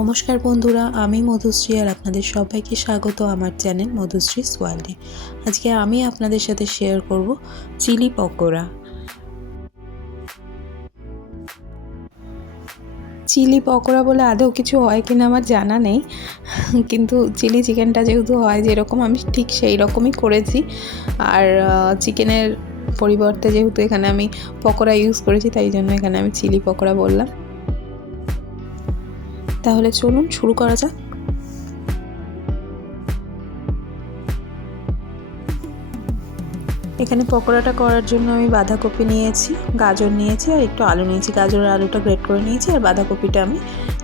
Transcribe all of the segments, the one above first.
নমস্কার বন্ধুরা, আমি মধুশ্রী আর আপনাদের সবাইকে স্বাগত আমার চ্যানেল মধুশ্রীস ওয়ার্ল্ডে। আজকে আমি আপনাদের সাথে শেয়ার করব চিলি পকোড়া। চিলি পকোড়া বলে আদৌ কিছু হয় কিনা আমার জানা নেই, কিন্তু চিলি চিকেনটা যেহেতু হয় যেরকম, আমি ঠিক সেই রকমই করেছি। আর চিকেনের পরিবর্তে যেহেতু এখানে আমি পকোড়া ইউজ করেছি, তাই জন্য এখানে আমি চিলি পকোড়া বললাম। তাহলে চলুন শুরু করা যাক। এখানে পকোড়াটা করার জন্য আমি বাঁধাকপি নিয়েছি, গাজর নিয়েছি আর একটু আলু নিয়েছি। গাজর আর আলুটা গ্রেট করে নিয়েছি আর বাঁধাকপিটা আমি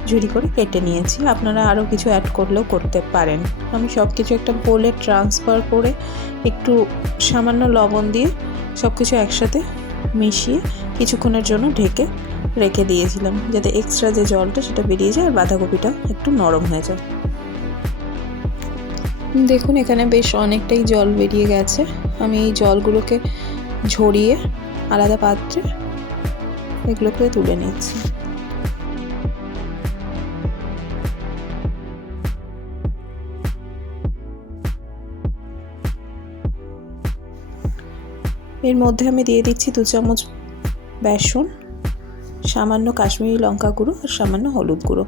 ঝুরি করে কেটে নিয়েছি। আপনারা আরও কিছু অ্যাড করলেও করতে পারেন। আমি সব কিছু একটা বোলে ট্রান্সফার করে একটু সামান্য লবণ দিয়ে সব কিছু একসাথে মিশিয়ে কিছুক্ষণের জন্য ঢেকে রেখে দিয়েছিলাম, যাতে এক্সট্রা যে জলটা সেটা বেরিয়ে যায় আর বাঁধাকপিটা একটু নরম হয়ে যায়। দেখুন এখানে বেশ অনেকটাই জল বেরিয়ে গেছে। আমি এই জলগুলোকে ঝরিয়ে আলাদা পাত্রে এগুলোকে তুলে নিচ্ছি। এর মধ্যে আমি দিয়ে দিচ্ছি 2 চামচ বেসন, সামান্য কাশ্মীরি লঙ্কা গুঁড়ো আর সামান্য হলুদ গুঁড়ো।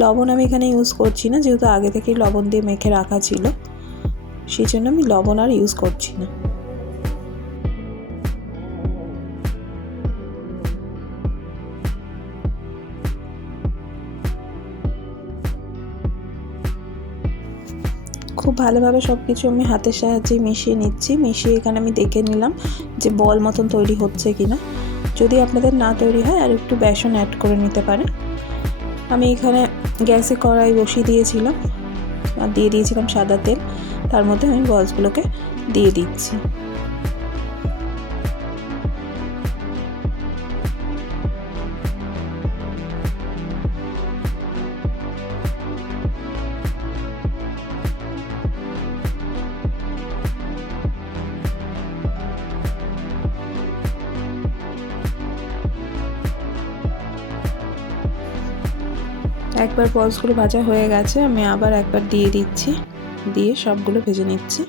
লবণ আমি এখানে ইউজ করছি না, যেহেতু আগে থেকেই লবণ দিয়ে মেখে রাখা ছিল, সেই জন্য আমি লবণ আর ইউজ করছি না। খুব ভালোভাবে সব কিছু আমি হাতের সাহায্যে মিশিয়ে নিচ্ছি। মিশিয়ে এখানে আমি দেখে নিলাম যে বল মতন তৈরি হচ্ছে কিনা। যদি আপনাদের না তৈরি হয় আর একটু বেসন অ্যাড করে নিতে পারেন। আমি এখানে গ্যাসে কড়াই বসিয়ে দিয়েছিলাম আর দিয়ে দিয়েছিলাম সাদা তেল। তার মধ্যে আমি বলসগুলোকে দিয়ে দিচ্ছি। একবার বলসগুলো ভাজা হয়ে গেছে, আমি আবার একবার দিয়ে দিচ্ছি, দিয়ে সবগুলো ভেজে নিচ্ছি।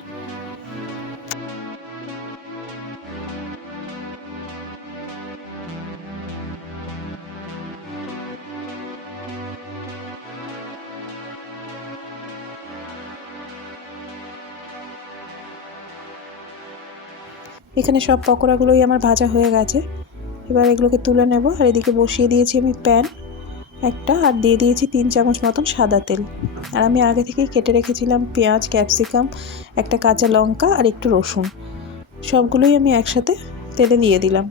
এখানে সব পকোড়াগুলোই আমার ভাজা হয়ে গেছে। এবার এগুলোকে তুলে নেব। আর এদিকে বসিয়ে দিয়েছি আমি প্যান একটা, আর দিয়ে দিয়েছি 3 চামচ মতন সাদা তেল। আর আমি আগে থেকেই কেটে রেখেছিলাম পেঁয়াজ, ক্যাপসিকাম, একটা কাঁচা লঙ্কা আর একটু রসুন। সবগুলোই আমি একসাথে তেলে দিয়ে দিলাম।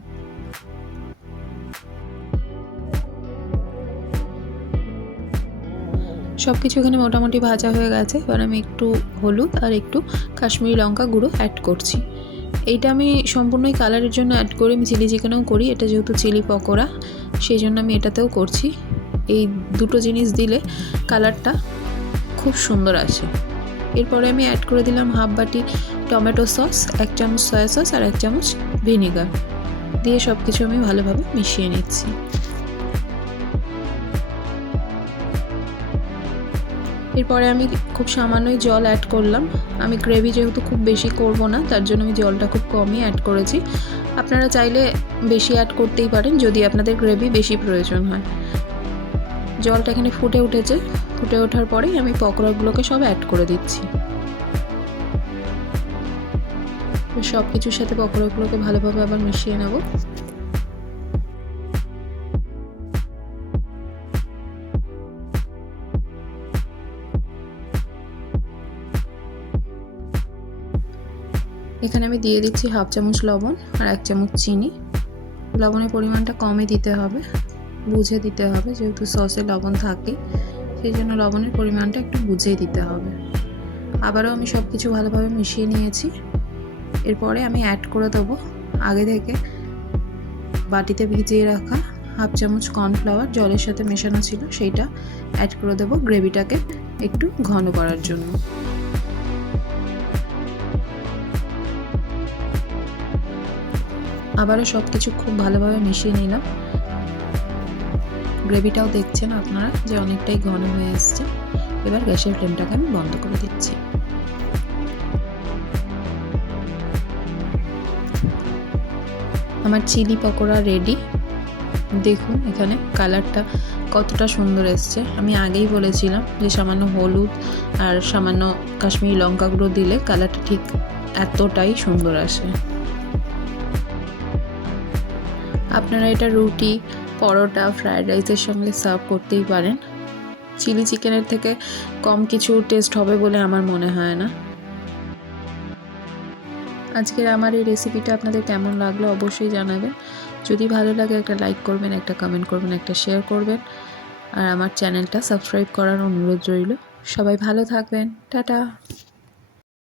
সব কিছু এখানে মোটামুটি ভাজা হয়ে গেছে। এবার আমি একটু হলুদ আর একটু কাশ্মীরি লঙ্কা গুঁড়ো অ্যাড করছি। এইটা আমি সম্পূর্ণই কালারের জন্য অ্যাড করি, আমি চিলি চিকেনেও করি। এটা যেহেতু চিলি পকোড়া, সেই জন্য আমি এটাতেও করছি। এই দুটো জিনিস দিলে কালারটা খুব সুন্দর আসে। এরপরে আমি অ্যাড করে দিলাম হাফ বাটি টমেটো সস, 1 চামচ সয়া সস আর 1 চামচ ভিনিগার দিয়ে সব কিছু আমি ভালোভাবে মিশিয়ে নিচ্ছি। এরপরে আমি খুব সামান্যই জল অ্যাড করলাম। আমি গ্রেভি যেহেতু খুব বেশি করব না, তার জন্য আমি জলটা খুব কমই অ্যাড করেছি। আপনারা চাইলে বেশি অ্যাড করতেই পারেন যদি আপনাদের গ্রেভি বেশি প্রয়োজন হয়। জলটা এখানে ফুটে উঠেছে। ফুটে ওঠার পরেই আমি পকোড়াগুলোকে সব অ্যাড করে দিচ্ছি। সব কিছুর সাথে পকোড়াগুলোকে ভালোভাবে আবার মিশিয়ে নেব। এখানে আমি দিয়ে দিচ্ছি হাফ চামচ লবণ আর 1 চামচ চিনি। লবণের পরিমাণটা কমই দিতে হবে, বুঝে দিতে হবে, যেহেতু সসে লবণ থাকে, সেই জন্য লবণের পরিমাণটা একটু বুঝেই দিতে হবে। আবারও আমি সব কিছু ভালোভাবে মিশিয়ে নিয়েছি। এরপরে আমি অ্যাড করে দেবো আগে থেকে বাটিতে ভিজিয়ে রাখা হাফ চামচ কর্নফ্লাওয়ার, জলের সাথে মেশানো ছিল, সেইটা অ্যাড করে দেবো গ্রেভিটাকে একটু ঘন করার জন্য। আবারও সব কিছু খুব ভালোভাবে মিশিয়ে নিলাম। গ্রেভিটাও দেখছেন আপনারা যে অনেকটাই ঘন হয়ে এসছে। এবার গ্যাসের ফ্লেমটাকে আমি বন্ধ করে দিচ্ছি। আমার চিলি পকোড়া রেডি। দেখুন এখানে কালারটা কতটা সুন্দর এসছে। আমি আগেই বলেছিলাম যে সামান্য হলুদ আর সামান্য কাশ্মীরি লঙ্কা গুঁড়ো দিলে কালারটা ঠিক এতটাই সুন্দর আসে। আপনারা এটা রুটি, পরোটা, ফ্রায়েড রাইসের সঙ্গে সার্ভ করতেই পারেন। চিলি চিকেনের থেকে কম কিছু টেস্ট হবে বলে আমার মনে হয় না। আজকের আমার এই রেসিপিটা আপনাদের কেমন লাগলো অবশ্যই জানাবেন। যদি ভালো লাগে একটা লাইক করবেন, একটা কমেন্ট করবেন, একটা শেয়ার করবেন, আর আমার চ্যানেলটা সাবস্ক্রাইব করার অনুরোধ রইল। সবাই ভালো থাকবেন। টাটা।